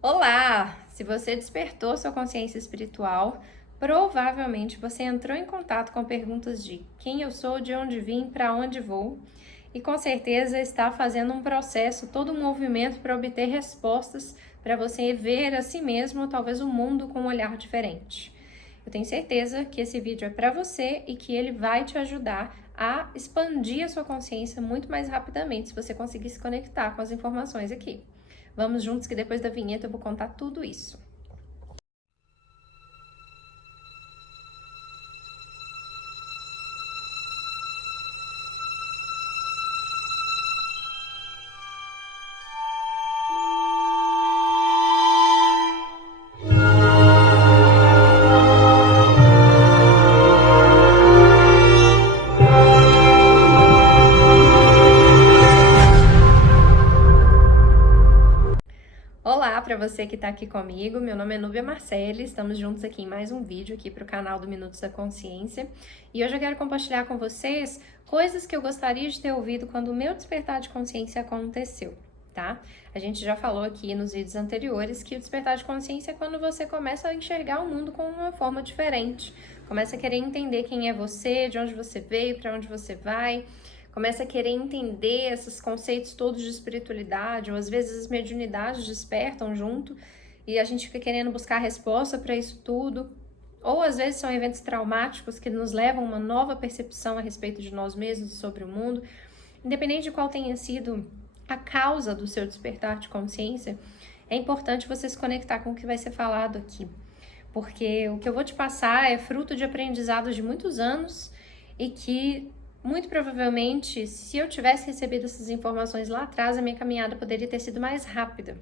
Olá! Se você despertou sua consciência espiritual, provavelmente você entrou em contato com perguntas de quem eu sou, de onde vim, para onde vou, e com certeza está fazendo um processo, todo um movimento para obter respostas para você ver a si mesmo, ou talvez o mundo com um olhar diferente. Eu tenho certeza que esse vídeo é para você e que ele vai te ajudar a expandir a sua consciência muito mais rapidamente se você conseguir se conectar com as informações aqui. Vamos juntos que depois da vinheta eu vou contar tudo isso. Olá para você que está aqui comigo, meu nome é Núbia Marcelli, estamos juntos aqui em mais um vídeo aqui para o canal do Minutos da Consciência e hoje eu quero compartilhar com vocês coisas que eu gostaria de ter ouvido quando o meu despertar de consciência aconteceu, tá? A gente já falou aqui nos vídeos anteriores que o despertar de consciência é quando você começa a enxergar o mundo com uma forma diferente, começa a querer entender quem é você, de onde você veio, para onde você vai, começa a querer entender esses conceitos todos de espiritualidade, ou às vezes as mediunidades despertam junto e a gente fica querendo buscar resposta para isso tudo, ou às vezes são eventos traumáticos que nos levam a uma nova percepção a respeito de nós mesmos e sobre o mundo. Independente de qual tenha sido a causa do seu despertar de consciência, é importante você se conectar com o que vai ser falado aqui, porque o que eu vou te passar é fruto de aprendizados de muitos anos e que muito provavelmente, se eu tivesse recebido essas informações lá atrás, a minha caminhada poderia ter sido mais rápida.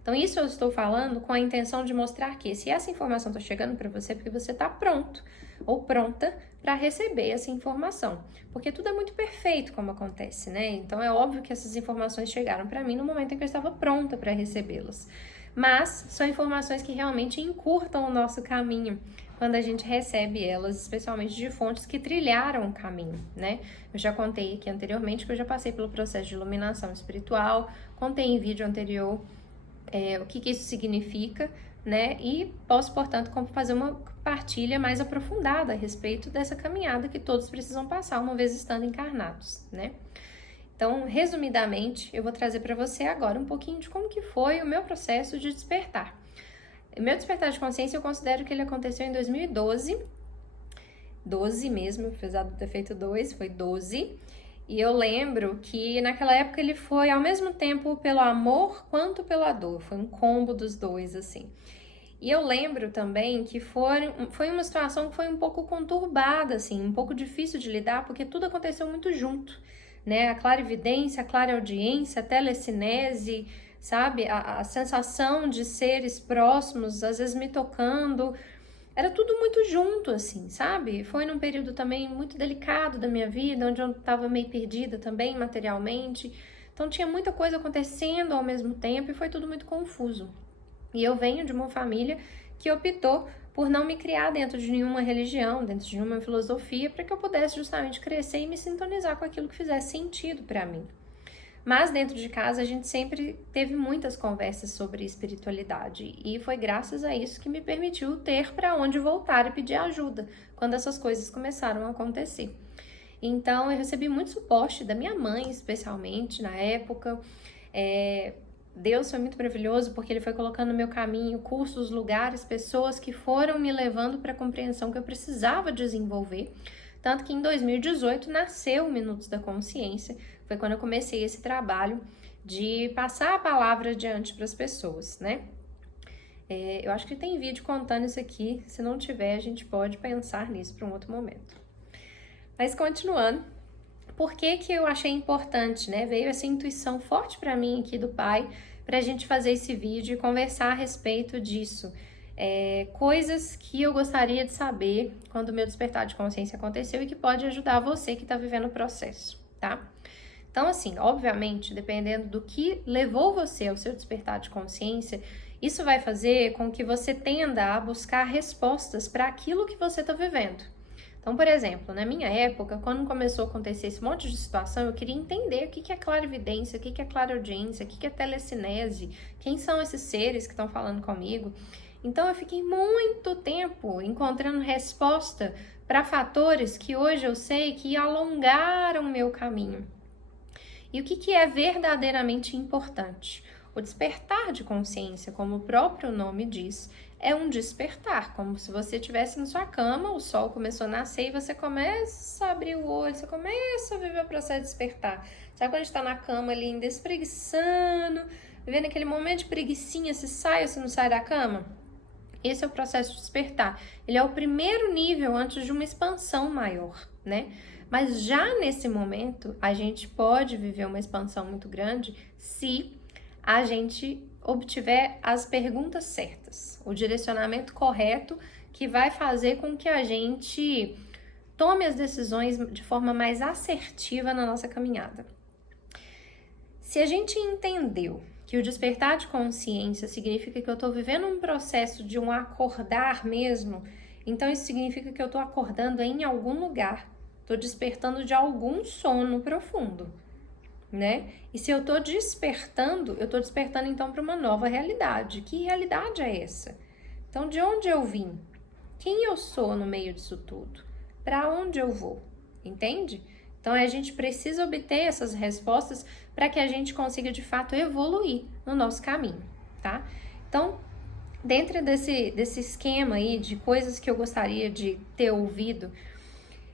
Então, isso eu estou falando com a intenção de mostrar que, se essa informação está chegando para você, é porque você está pronto ou pronta para receber essa informação. Porque tudo é muito perfeito como acontece, né? Então, é óbvio que essas informações chegaram para mim no momento em que eu estava pronta para recebê-las. Mas são informações que realmente encurtam o nosso caminho quando a gente recebe elas, especialmente de fontes que trilharam o caminho, né? Eu já contei aqui anteriormente que eu já passei pelo processo de iluminação espiritual, contei em vídeo anterior o que isso significa, né? E posso, portanto, fazer uma partilha mais aprofundada a respeito dessa caminhada que todos precisam passar uma vez estando encarnados, né? Então, resumidamente, eu vou trazer para você agora um pouquinho de como que foi o meu processo de despertar. O meu despertar de consciência, eu considero que ele aconteceu em 2012, 12 mesmo, apesar de ter feito 2, foi 12. E eu lembro que naquela época ele foi ao mesmo tempo pelo amor quanto pela dor, foi um combo dos dois, assim. E eu lembro também que foi uma situação que foi um pouco conturbada, assim, um pouco difícil de lidar, porque tudo aconteceu muito junto, né? A clarividência, a clareaudiência, a telecinese, sabe? A sensação de seres próximos, às vezes me tocando, era tudo muito junto, assim, sabe? Foi num período também muito delicado da minha vida, onde eu estava meio perdida também, materialmente. Então tinha muita coisa acontecendo ao mesmo tempo e foi tudo muito confuso. E eu venho de uma família que optou por não me criar dentro de nenhuma religião, dentro de nenhuma filosofia, para que eu pudesse justamente crescer e me sintonizar com aquilo que fizesse sentido para mim. Mas dentro de casa a gente sempre teve muitas conversas sobre espiritualidade e foi graças a isso que me permitiu ter para onde voltar e pedir ajuda quando essas coisas começaram a acontecer. Então eu recebi muito suporte da minha mãe, especialmente na época. Deus foi muito maravilhoso porque ele foi colocando no meu caminho cursos, lugares, pessoas que foram me levando para a compreensão que eu precisava desenvolver. Tanto que em 2018 nasceu o Minutos da Consciência, foi quando eu comecei esse trabalho de passar a palavra adiante para as pessoas, né? Eu acho que tem vídeo contando isso aqui, se não tiver a gente pode pensar nisso para um outro momento. Mas continuando, por que que eu achei importante, né? Veio essa intuição forte para mim aqui do Pai, para a gente fazer esse vídeo e conversar a respeito disso. Coisas que eu gostaria de saber quando o meu despertar de consciência aconteceu e que pode ajudar você que está vivendo o processo, tá? Então, assim, obviamente, dependendo do que levou você ao seu despertar de consciência, isso vai fazer com que você tenda a buscar respostas para aquilo que você está vivendo. Então, por exemplo, na minha época, quando começou a acontecer esse monte de situação, eu queria entender o que é clarividência, o que é clareaudiência, o que é telecinese, quem são esses seres que estão falando comigo. Então, eu fiquei muito tempo encontrando resposta para fatores que hoje eu sei que alongaram o meu caminho. E o que é verdadeiramente importante? O despertar de consciência, como o próprio nome diz, é um despertar, como se você estivesse na sua cama, o sol começou a nascer e você começa a abrir o olho, você começa a viver o processo de despertar. Sabe quando a gente está na cama ali, ainda espreguiçando, vivendo aquele momento de preguicinha, se sai ou se não sai da cama? Esse é o processo de despertar. Ele é o primeiro nível antes de uma expansão maior, né? Mas já nesse momento, a gente pode viver uma expansão muito grande se a gente obtiver as perguntas certas, o direcionamento correto que vai fazer com que a gente tome as decisões de forma mais assertiva na nossa caminhada. Se a gente entendeu que o despertar de consciência significa que eu estou vivendo um processo de um acordar mesmo, então isso significa que eu estou acordando em algum lugar, estou despertando de algum sono profundo, né? E se eu estou despertando então para uma nova realidade. Que realidade é essa? Então, de onde eu vim? Quem eu sou no meio disso tudo? Para onde eu vou? Entende? Então, a gente precisa obter essas respostas para que a gente consiga, de fato, evoluir no nosso caminho, tá? Então, dentro desse esquema aí de coisas que eu gostaria de ter ouvido,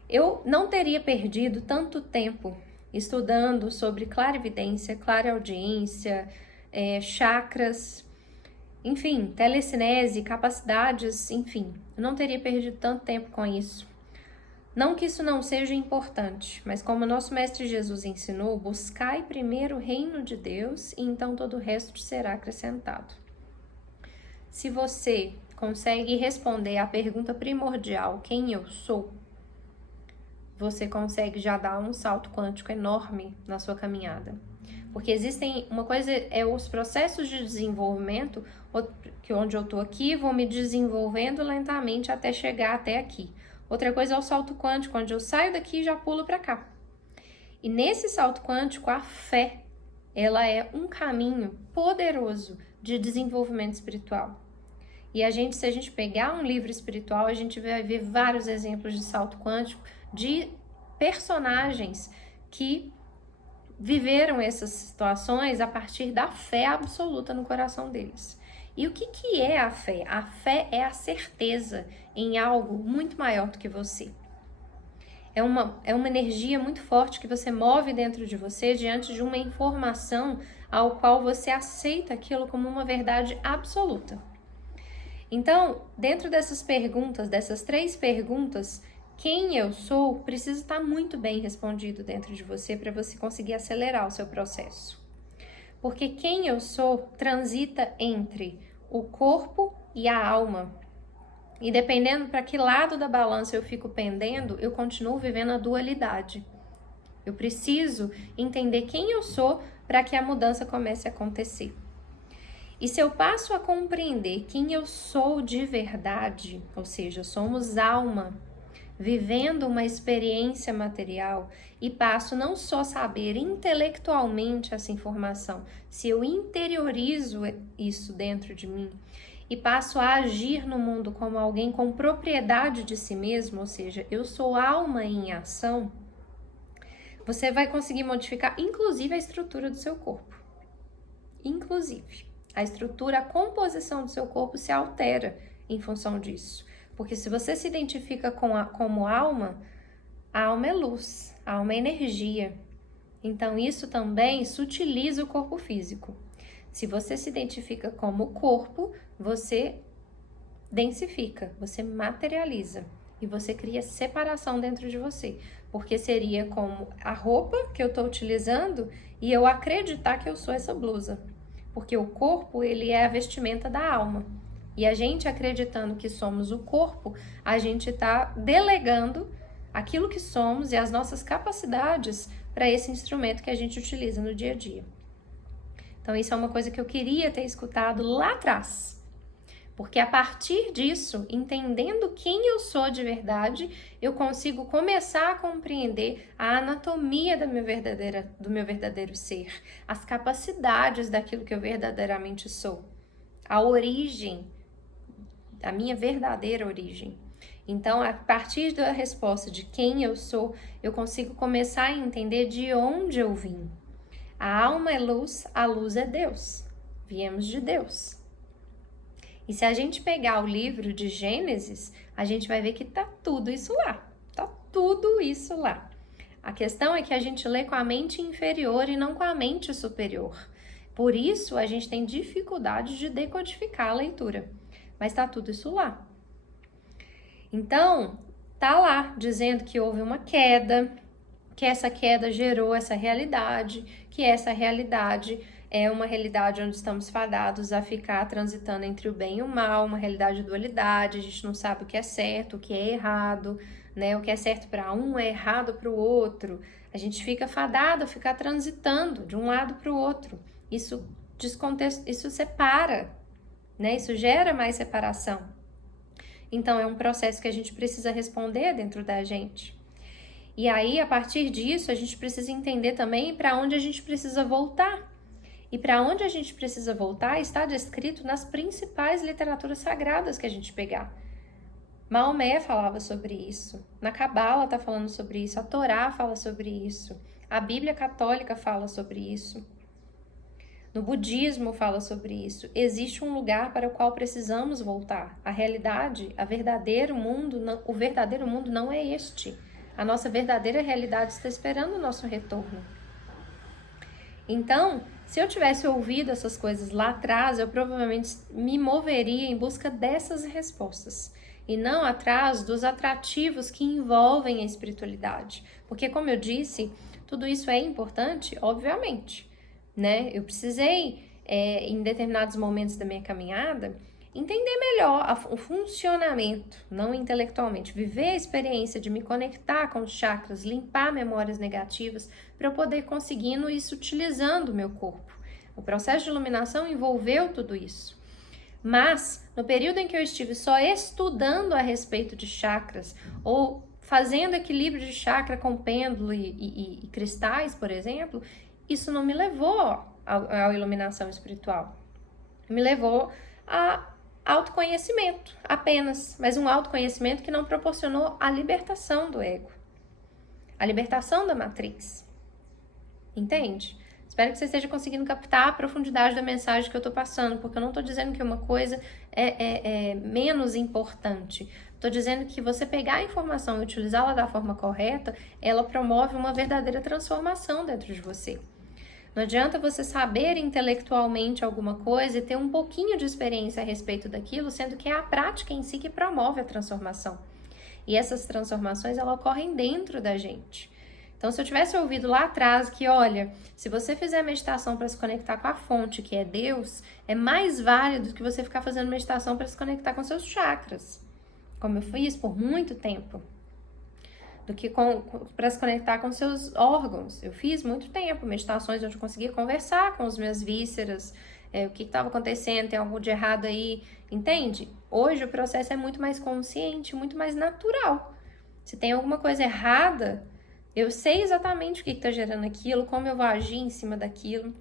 eu não teria perdido tanto tempo estudando sobre clarividência, clareaudiência, chakras, enfim, telecinese, capacidades, enfim. Eu não teria perdido tanto tempo com isso. Não que isso não seja importante, mas como o nosso Mestre Jesus ensinou, buscai primeiro o reino de Deus e então todo o resto te será acrescentado. Se você consegue responder à pergunta primordial, quem eu sou, você consegue já dar um salto quântico enorme na sua caminhada. Porque existem, uma coisa é os processos de desenvolvimento, que onde eu tô aqui, vou me desenvolvendo lentamente até chegar até aqui. Outra coisa é o salto quântico, onde eu saio daqui e já pulo para cá. E nesse salto quântico, a fé, ela é um caminho poderoso de desenvolvimento espiritual. E se a gente pegar um livro espiritual, a gente vai ver vários exemplos de salto quântico, de personagens que viveram essas situações a partir da fé absoluta no coração deles. E o que é a fé? A fé é a certeza em algo muito maior do que você. É uma energia muito forte que você move dentro de você diante de uma informação ao qual você aceita aquilo como uma verdade absoluta. Então, dentro dessas perguntas, dessas 3 perguntas, quem eu sou precisa estar muito bem respondido dentro de você para você conseguir acelerar o seu processo. Porque quem eu sou transita entre o corpo e a alma. E dependendo para que lado da balança eu fico pendendo, eu continuo vivendo a dualidade. Eu preciso entender quem eu sou para que a mudança comece a acontecer. E se eu passo a compreender quem eu sou de verdade, ou seja, somos alma, vivendo uma experiência material, e passo não só saber intelectualmente essa informação, se eu interiorizo isso dentro de mim, e passo a agir no mundo como alguém com propriedade de si mesmo, ou seja, eu sou alma em ação, você vai conseguir modificar inclusive a estrutura do seu corpo. Inclusive. A estrutura, a composição do seu corpo se altera em função disso. Porque se você se identifica como alma, a alma é luz, a alma é energia. Então isso também sutiliza o corpo físico. Se você se identifica como corpo, você densifica, você materializa. E você cria separação dentro de você. Porque seria como a roupa que eu estou utilizando e eu acreditar que eu sou essa blusa. Porque o corpo, ele é a vestimenta da alma. E a gente acreditando que somos o corpo, a gente está delegando aquilo que somos e as nossas capacidades para esse instrumento que a gente utiliza no dia a dia. Então, isso é uma coisa que eu queria ter escutado lá atrás. Porque a partir disso, entendendo quem eu sou de verdade, eu consigo começar a compreender a anatomia do meu verdadeiro ser, as capacidades daquilo que eu verdadeiramente sou, a origem, a minha verdadeira origem. Então, a partir da resposta de quem eu sou, eu consigo começar a entender de onde eu vim. A alma é luz, a luz é Deus. Viemos de Deus. E se a gente pegar o livro de Gênesis, a gente vai ver que tá tudo isso lá. Tá tudo isso lá. A questão é que a gente lê com a mente inferior e não com a mente superior. Por isso, a gente tem dificuldade de decodificar a leitura. Mas tá tudo isso lá. Então, tá lá dizendo que houve uma queda, que essa queda gerou essa realidade, que essa realidade é uma realidade onde estamos fadados a ficar transitando entre o bem e o mal, uma realidade de dualidade, a gente não sabe o que é certo, o que é errado, né? O que é certo para um é errado para o outro. A gente fica fadado a ficar transitando de um lado para o outro. Isso separa, né? Isso gera mais separação. Então, é um processo que a gente precisa responder dentro da gente. E aí, a partir disso, a gente precisa entender também para onde a gente precisa voltar. E para onde a gente precisa voltar está descrito nas principais literaturas sagradas que a gente pegar. Maomé falava sobre isso, na Cabala está falando sobre isso, a Torá fala sobre isso, a Bíblia Católica fala sobre isso. No budismo fala sobre isso. Existe um lugar para o qual precisamos voltar. A realidade, o verdadeiro mundo não é este. A nossa verdadeira realidade está esperando o nosso retorno. Então, se eu tivesse ouvido essas coisas lá atrás, eu provavelmente me moveria em busca dessas respostas. E não atrás dos atrativos que envolvem a espiritualidade. Porque, como eu disse, tudo isso é importante, obviamente. Né? Eu precisei, em determinados momentos da minha caminhada, entender melhor o funcionamento, não intelectualmente, viver a experiência de me conectar com os chakras, limpar memórias negativas, para eu poder conseguindo isso utilizando o meu corpo. O processo de iluminação envolveu tudo isso. Mas, no período em que eu estive só estudando a respeito de chakras, ou fazendo equilíbrio de chakra com pêndulo e cristais, por exemplo, isso não me levou à iluminação espiritual. Me levou a autoconhecimento apenas, mas um autoconhecimento que não proporcionou a libertação do ego, a libertação da matriz. Entende? Espero que você esteja conseguindo captar a profundidade da mensagem que eu estou passando, porque eu não estou dizendo que uma coisa é menos importante. Estou dizendo que você pegar a informação e utilizá-la da forma correta, ela promove uma verdadeira transformação dentro de você. Não adianta você saber intelectualmente alguma coisa e ter um pouquinho de experiência a respeito daquilo, sendo que é a prática em si que promove a transformação. E essas transformações, elas ocorrem dentro da gente. Então, se eu tivesse ouvido lá atrás que, olha, se você fizer meditação para se conectar com a fonte, que é Deus, é mais válido do que você ficar fazendo meditação para se conectar com seus chakras, como eu fiz por muito tempo, do que para se conectar com seus órgãos. Eu fiz muito tempo meditações onde eu conseguia conversar com as minhas vísceras, o que estava acontecendo, tem algo de errado aí, entende? Hoje o processo é muito mais consciente, muito mais natural. Se tem alguma coisa errada, eu sei exatamente o que está gerando aquilo, como eu vou agir em cima daquilo.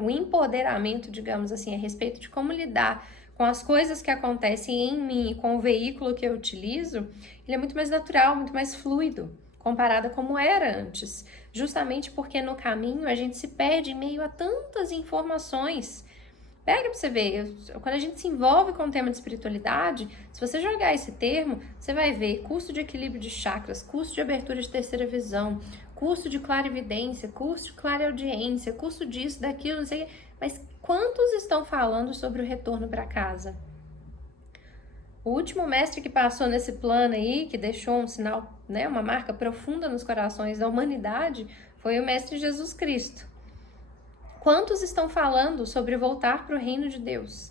O empoderamento, digamos assim, a respeito de como lidar com as coisas que acontecem em mim e com o veículo que eu utilizo, ele é muito mais natural, muito mais fluido, comparado a como era antes. Justamente porque no caminho a gente se perde em meio a tantas informações. Pega pra você ver, quando a gente se envolve com o tema de espiritualidade, se você jogar esse termo, você vai ver curso de equilíbrio de chakras, curso de abertura de terceira visão, curso de clarividência, curso de clareaudiência, curso disso, daquilo, não sei o que, mas quantos estão falando sobre o retorno para casa? O último mestre que passou nesse plano aí, que deixou um sinal, né, uma marca profunda nos corações da humanidade, foi o mestre Jesus Cristo. Quantos estão falando sobre voltar para o reino de Deus?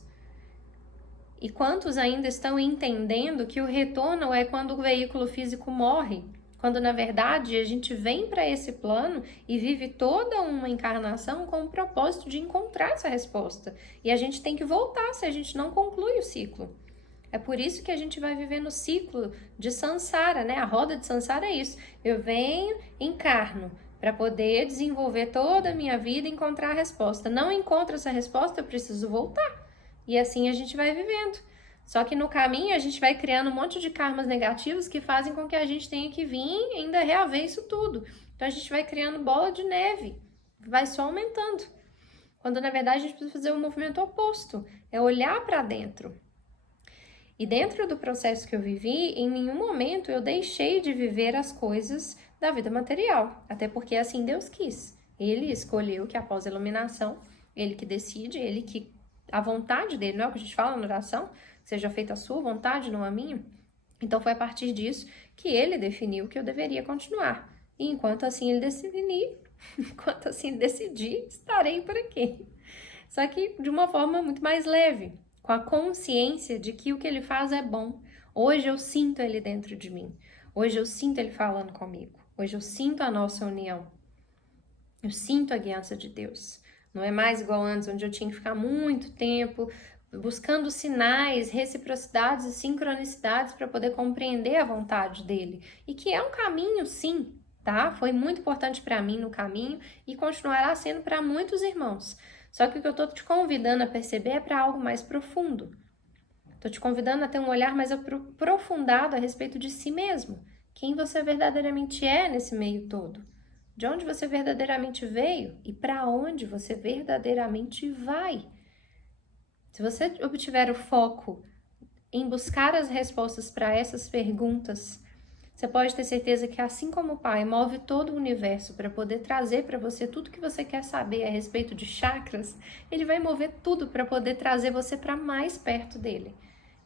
E quantos ainda estão entendendo que o retorno é quando o veículo físico morre, Quando, na verdade, a gente vem para esse plano e vive toda uma encarnação com o propósito de encontrar essa resposta. E a gente tem que voltar se a gente não conclui o ciclo. É por isso que a gente vai viver no ciclo de Sansara, né? A roda de Sansara é isso. Eu venho, encarno, para poder desenvolver toda a minha vida e encontrar a resposta. Não encontro essa resposta, eu preciso voltar. E assim a gente vai vivendo. Só que no caminho a gente vai criando um monte de karmas negativos que fazem com que a gente tenha que vir e ainda reaver isso tudo. Então a gente vai criando bola de neve, vai só aumentando. Quando na verdade a gente precisa fazer o movimento oposto, é olhar para dentro. E dentro do processo que eu vivi, em nenhum momento eu deixei de viver as coisas da vida material. Até porque assim Deus quis. Ele escolheu que após a iluminação, ele que decide, ele que... a vontade dele, não é o que a gente fala na oração? Seja feita a sua vontade, não a minha. Então foi a partir disso que ele definiu que eu deveria continuar. E enquanto assim ele definir, enquanto assim ele decidir, estarei por aqui. Só que de uma forma muito mais leve, com a consciência de que o que ele faz é bom. Hoje eu sinto ele dentro de mim. Hoje eu sinto ele falando comigo. Hoje eu sinto a nossa união. Eu sinto a guiança de Deus. Não é mais igual antes, onde eu tinha que ficar muito tempo buscando sinais, reciprocidades e sincronicidades para poder compreender a vontade dele. E que é um caminho, sim, tá? Foi muito importante para mim no caminho e continuará sendo para muitos irmãos. Só que o que eu estou te convidando a perceber é para algo mais profundo. Estou te convidando a ter um olhar mais aprofundado a respeito de si mesmo. Quem você verdadeiramente é nesse meio todo. De onde você verdadeiramente veio e para onde você verdadeiramente vai. Se você obtiver o foco em buscar as respostas para essas perguntas, você pode ter certeza que assim como o Pai move todo o universo para poder trazer para você tudo que você quer saber a respeito de chakras, ele vai mover tudo para poder trazer você para mais perto dele.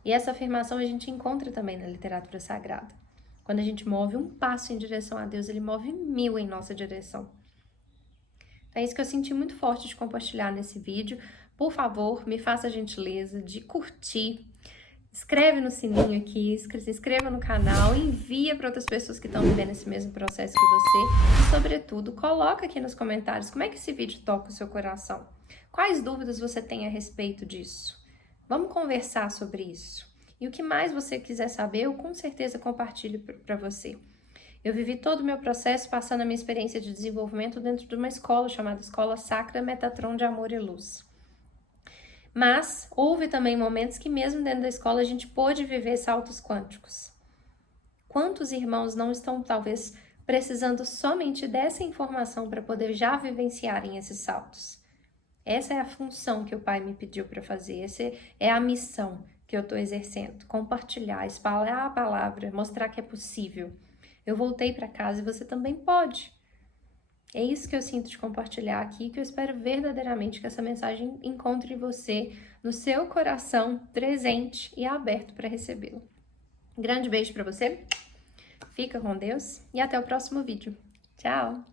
E essa afirmação a gente encontra também na literatura sagrada. Quando a gente move um passo em direção a Deus, ele move 1000 em nossa direção. É isso que eu senti muito forte de compartilhar nesse vídeo. Por favor, me faça a gentileza de curtir, inscreve no sininho aqui, se inscreva no canal, envia para outras pessoas que estão vivendo esse mesmo processo que você e, sobretudo, coloca aqui nos comentários como é que esse vídeo toca o seu coração. Quais dúvidas você tem a respeito disso? Vamos conversar sobre isso. E o que mais você quiser saber, eu com certeza compartilho para você. Eu vivi todo o meu processo passando a minha experiência de desenvolvimento dentro de uma escola chamada Escola Sacra Metatron de Amor e Luz. Mas houve também momentos que mesmo dentro da escola a gente pôde viver saltos quânticos. Quantos irmãos não estão talvez precisando somente dessa informação para poder já vivenciarem esses saltos? Essa é a função que o Pai me pediu para fazer, essa é a missão que eu estou exercendo, compartilhar, espalhar a palavra, mostrar que é possível. Eu voltei para casa e você também pode. É isso que eu sinto de compartilhar aqui, que eu espero verdadeiramente que essa mensagem encontre você no seu coração presente e aberto para recebê-lo. Grande beijo para você, fica com Deus e até o próximo vídeo. Tchau!